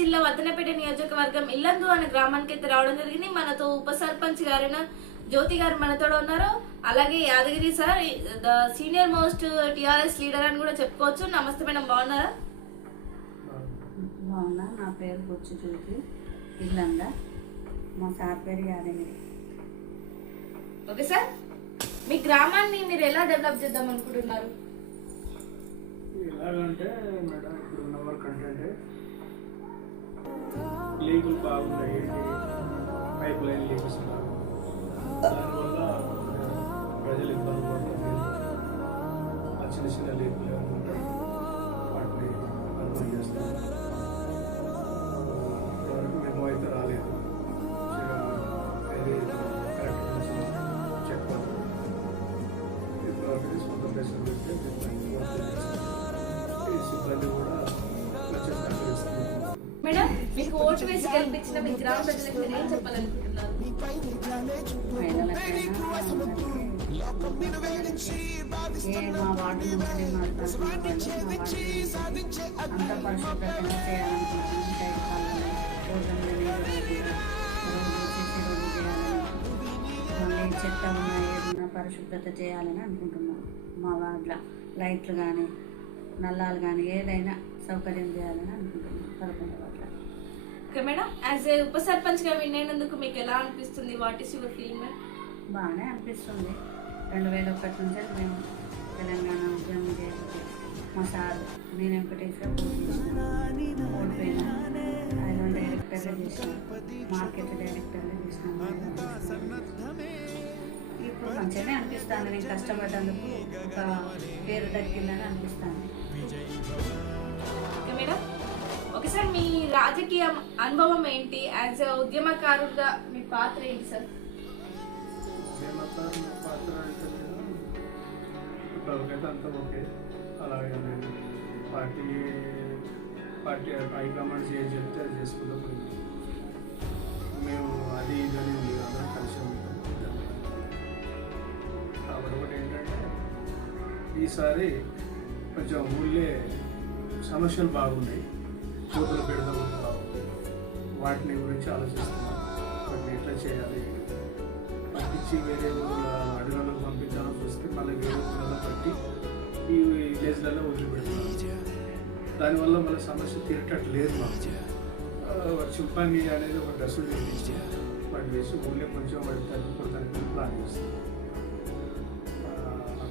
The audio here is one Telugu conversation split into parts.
జిల్లా వర్ధనపేట నియోజకవర్గం ఇల్లందు అనే గ్రామానికి అయితే రావడం జరిగింది. మనతో ఉప సర్పంచ్ గారైన జ్యోతి గారు మనతో ఉన్నారు. అలాగే Yadagiri sir the senior most TRS leader అని కూడా చెప్పుకోవచ్చు. నమస్తే మేడం బాగున్నారా? బాగున్నా నా పేరు బొచ్చు జ్యోతి ఇల్లంద. మా సార్ పేరు యాదగిరి. ఓకే సార్ మీ గ్రామాన్ని మీరు ఎలా డెవలప్ చేద్దాం అనుకుంటున్నారు? ఎలాగంటే మేడం ఇప్పుడు ఉన్న అంటే లీకులు బాగున్నాయి ఏంటి పైప్ లైన్ లీక్స్ దానివల్ల మీకు ఓటు వేసి మీ గ్రామ ప్రజలకు మీరు ఏం చెప్పాలనుకుంటున్నారు? మా వార్డు చెత్త ఉన్న ఏదైనా పరిశుభ్రత చేయాలని అనుకుంటున్నాం. మా వార్డ్ల లైట్లు కానీ నల్లాలు కానీ ఏదైనా సౌకర్యం చేయాలని అనుకుంటున్నాం. పదకొండు వార్డులో. Okay madam. యాజ్ ఏ ఉప సర్పంచ్గా విన్ అయినందుకు మీకు ఎలా అనిపిస్తుంది? What is your feeling madam బాగానే అనిపిస్తుంది. రెండు వేల ఒకటి నుంచి మేము తెలంగాణ ఉద్యమం చేయబట్టి మా సారు నేను వెంకటేశ్వర ఓడిపోయినా ఆయన డైరెక్టర్గా చేసిన మార్కెట్ డైరెక్టర్గా చేసిన ఇప్పుడు మంచిగానే అనిపిస్తాను నేను కష్టపడ్డందుకు ఒక పేరు దక్కిందని అనిపిస్తాను మేడం. ఓకే సార్ మీ రాజకీయ అనుభవం ఏంటి? యాజ్ ఎ ఉద్యమకారుడుగా మీ పాత్ర ఏంటి సార్ మేమంతా పాత్ర అంటే ఇప్పటివరకైతే అంతా ఓకే. అలాగే నేను పార్టీ పార్టీ హైకమాండ్స్ ఏం చెప్తే అది చేసుకుంటాం మేము అది ఇది అని లేదు కలిసి ఉంటాం. కాబట్టి ఒకటి ఏంటంటే ఈసారి కొంచెం ఊళ్ళే సమస్యలు బాగున్నాయి. కూతురు పెడదాం వాటిని గురించి ఆలోచిస్తున్నాం. వాటిని ఎట్లా చేయాలి? పట్టించి వేరే ఊళ్ళ అడవులకు పంపించాలని చూస్తే మళ్ళీ వేరే ఊళ్ళలో పట్టి ఈ విలేజ్లలో వదిలిపెడుతున్నాం. దానివల్ల మళ్ళీ సమస్య తీరటట్టు లేదు మాకు. ఆ, చింపాంగి అనేది ఒక డ్రెస్సులు వేయించి వాటిని వేసి ఊళ్ళో కొంచెం వాటి తగ్గిపోతానికి ప్లాన్ చేస్తాం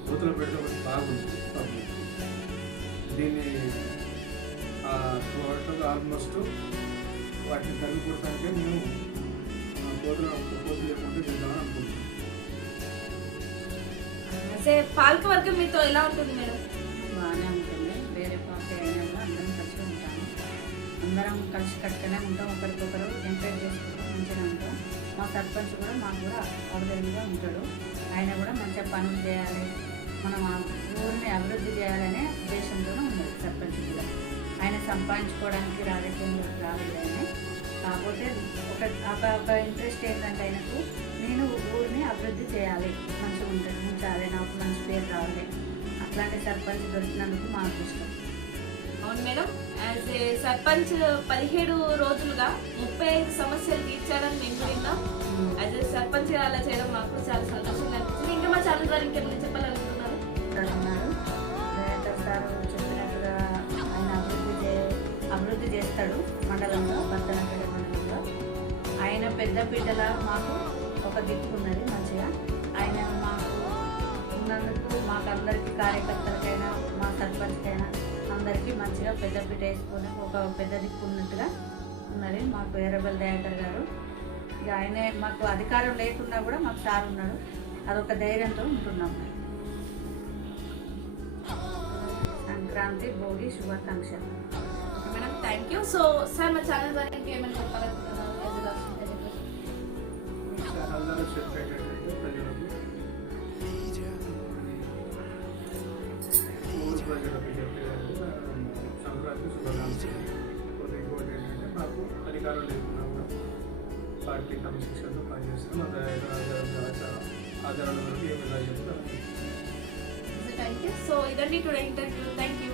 కూతురు పెట్టడం బాగుంది. పబ్లిక్ దీన్ని టోటల్ ఆల్మోస్ట్ వాటిని తగ్గిపోతానికే మేము కోతులు కోతులు లేకుండా చేద్దామని అనుకుంటున్నాం పాలక వర్గం మీతో ఎలా ఉంటుంది మేడం? బాగానే ఉంటుంది. వేరే పార్టీ అయినా కూడా అందరం కలిసి ఉంటాము. అందరం కలిసి కట్టుగానే ఉంటాం. ఒకరికొకరు ఎంకరేజ్ చేసుకుంటాం మంచిగా ఉంటాం. మా సర్పంచ్ కూడా మాకు కూడా అవధంగా ఉంటాడు. ఆయన కూడా మంచిగా పనులు చేయాలి. మనం ఆ ఊరిని అభివృద్ధి చేయాలనే ఉద్దేశంతోనే ఉన్నాడు సర్పంచ్ కూడా. ఆయన సంపాదించుకోవడానికి రాజకీయంలోకి రాలేదు ఆయన కాకపోతే ఒక ఒక ఇంట్రెస్ట్ ఏంటంటే ఆయనకు నేను ఊరిని అభివృద్ధి చేయాలి. మంచిగా ఉంటుంది ఉంచాలి నాకు మంచి పేరు రావాలి. అట్లాంటి సర్పంచ్ దొరికినందుకు మాకు ఇష్టం. అవును మేడం. యాజ్ ఏ సర్పంచ్ పదిహేడు రోజులుగా ముప్పై ఐదు సమస్యలు తీర్చారని మేము విన్నాం. యాజ్ ఏ సర్పంచ్ అలా చేయడం మాకు చాలా సంతోషంగా అనిపించింది. ఇంకా మా ఛానల్ ద్వారా ఇంకేమైనా చెప్పాలనుకుంటున్నారు? సార్ అభివృద్ధి చేస్తాడు మండలంలో భర్తనపేట మండలంలో. ఆయన పెద్ద పీటల మాకు ఒక దిక్కు ఉన్నది మంచిగా. ఆయన మాకు ఉన్నందుకు మాకు అందరికీ కార్యకర్తలకైనా మా సర్పంచ్కైనా అందరికీ మంచిగా పెద్ద పీట వేసుకొని ఒక పెద్ద దిక్కు ఉన్నట్టుగా ఉన్నది మాకు ఎర్రబెల్ దయాకర్ గారు. ఇక ఆయనే మాకు అధికారం లేకున్నా కూడా మాకు సార్ ఉన్నాడు అదొక ధైర్యంతో ఉంటున్నాం. సంక్రాంతి భోగి శుభాకాంక్షలు. థ్యాంక్ యూ సో సార్ మా ఛానల్ ద్వారా ఇంకేమైనా a సంక్రాంతి శుభాకాంక్షలు ఏంటంటే మాకు అధికారం కూడా పార్టీ క్రమశిక్షణతో అది ఆధారాల వరకు సో ఇదండి టుడే ఇంటర్వ్యూ థ్యాంక్ యూ